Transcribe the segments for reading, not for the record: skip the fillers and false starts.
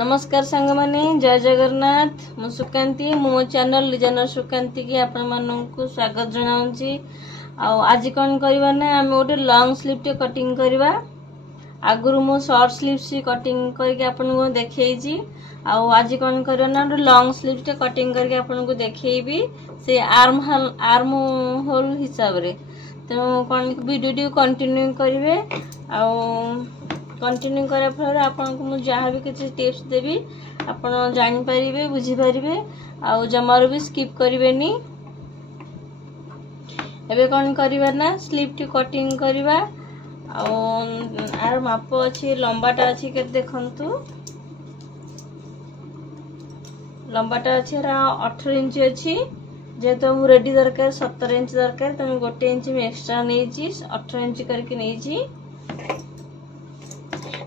नमस्कार सांग माने जय जगन्नाथ मु सुकांती मो चैनल डिजाइनर सुकांती की आपण माननकु स्वागत जनाउची। आज कौन करवा ना आम गोटे लॉन्ग स्लीव टे कटिंग करवा। आगुरु मु शॉर्ट स्लीव सी कटिंग करके आपन को देखैची। आज कौन करवा ना लॉन्ग स्लीव टे कटिंग करके आपन को देखैबी से आर्म होल हिसाब रे। तो कौन वीडियो टी कंटिन्यू करिवे कंटिन्यू करा फल आपन को मु जहाँ भी किसी टिप्स देबी आपन जानि परिबे बुझी परिबे आ जमारो भी स्किप करिवेनी। एबे कोन करबा ना स्लीव टी कटिंग करबा आर माप अछि लंबाटा अछि के देखंतु लंबाटा अछि 18 इंच अछि जेतो मु रेडी दरकार 17 इंच दरकार त 1 इंच में एक्स्ट्रा नेची 18 इंच करके नेची।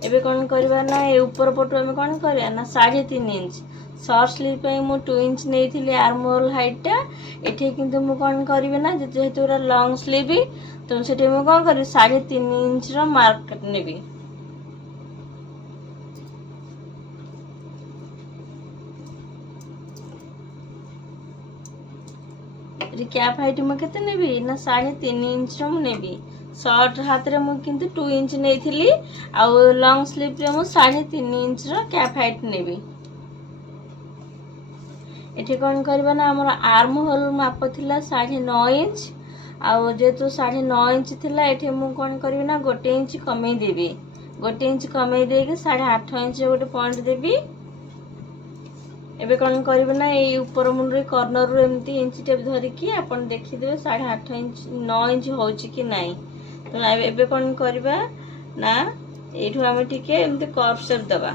एबे कौन करवा ना ये ऊपर पटो में कौन करया ना 3.5 इंच शॉर्ट स्लीव पे मु 2 इंच नेथिले आर्म होल हाइट टा एठी किंतु मु कौन करबे ना जेहेतु लॉन्ग स्लीव तो सेठी मु कौन करी 3.5 इंच रो मार्क नेबी। रि कैप हाइट म केते नेबी ना 3.5 इंच रो नेबी। शॉर्ट हाथ रे मु किंतु 2 इंच नेथिली आ लॉन्ग स्लीव रे मु 3.5 इंच रो कैप हाइट नेबी। एठी कोन करबा ना हमर आर्म होल माप थिला 9.5 इंच आ जेतु 9.5 इंच थिला एठी मु कोन करबी ना 1 इंच कमै देबी 1 इंच कमै दे के 8.5 इंच गोटे पॉइंट देबी। एबे कोन करबे ना ए ऊपर मुंड रे कॉर्नर रो एम्ति इंच टेप धरि की अपन देखि देबे 8.5 इंच 9 इंच होची कि नाही। तो एबे कोन करबा ना एठू हम ठीके एम्ति कर्व शेप दबा।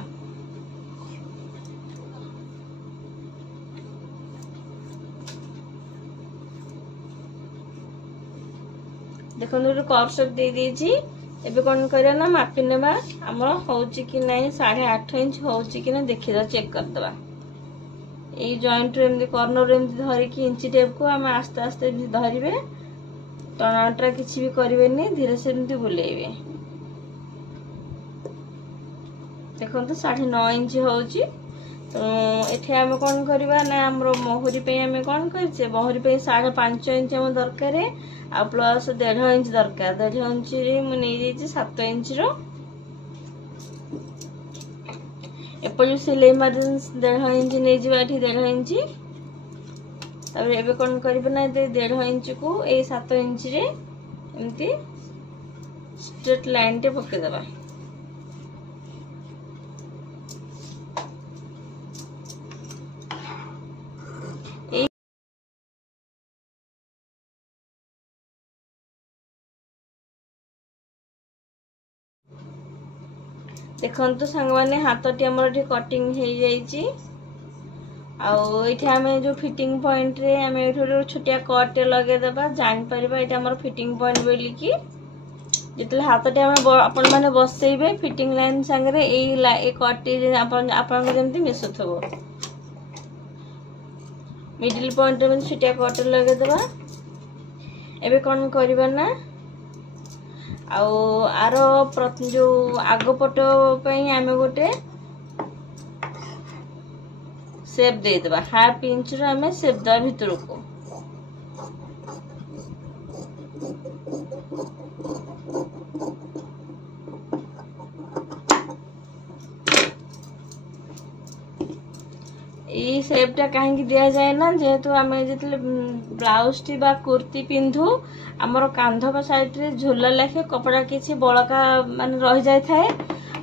देखो कर्व शेप दे दीची। एबे कोन करया ना मापी नेबा हमर होची कि नाही 8.5 इंच होची कि ना देखिदा चेक कर दबा। ए जॉइंट रे एम्ति कॉर्नर रे एम्ति धरि की इंच टेप को हम आस्ते आस्ते धरिबे टनाटरा किछि भी करबेनी धीरे से एम्ति बुलेइबे। देखंतु 9.5 इंच होची। तो एठी हम कोन करबा ना हमरो मोहरी पे हम कोन करछे मोहरी पे 5.5 इंच हम दरकार है आ प्लस 1.5 इंच दरकार 1.5 इंच रे मु नै जेछि 7 इंच रो एपजु सिलाई मार्जिन 1.5 इंच नै जिबा एठी 1.5 इंच। तब एबे कोन करबे ना 1.5 इंच को ए 7 इंच रे एम्ति स्ट्रेट लाइन टे पके दबा। देखंतु संग माने हाथटी हमर ठी कटिंग हे जाईची आ एठी हमें जो फिटिंग पॉइंट रे हमें एठो छोटिया कट टे लगे देबा जान परबा एटा हमर फिटिंग पॉइंट बोली की जेतले हाथटी हम अपन माने बसैबे फिटिंग लाइन संग रे ए कट टे अपन को जेमति मिसुथबो मिडिल पॉइंट में छोटिया कट लगे देबा। एबे कोन करबा ना आरो जो आगो पटो पई हमें गोटे शेप दे देबा 1/2 इंच रो हमें शेप दा भीतर को ई शेपटा काहे दिया जाए ना जेहेतु हमें जेतले ब्लाउज टी बा कुर्ती पिंधु हमर कांध का साइड रे झोला लाखे कपड़ा किछि बळका माने रह जाय थाए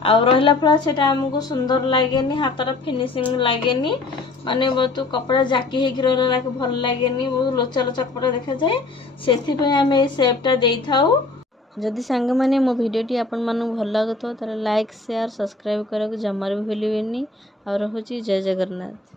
आ रहला फला सेटा हमको सुंदर लागेनी हातर फिनिशिंग लागेनी माने बहुत कपड़ा जाकी हे गिरला लाके भल लागेनी बहुत लोचा लोचा कपड़ा देखा जाए सेथि पे हमें ए शेपटा देई थाउ। जदि संग माने मो वीडियो टी आपन मानु भल लागतो त लाइक शेयर सब्सक्राइब करक जमार भी भूलिबेनी और होची जय जगन्नाथ।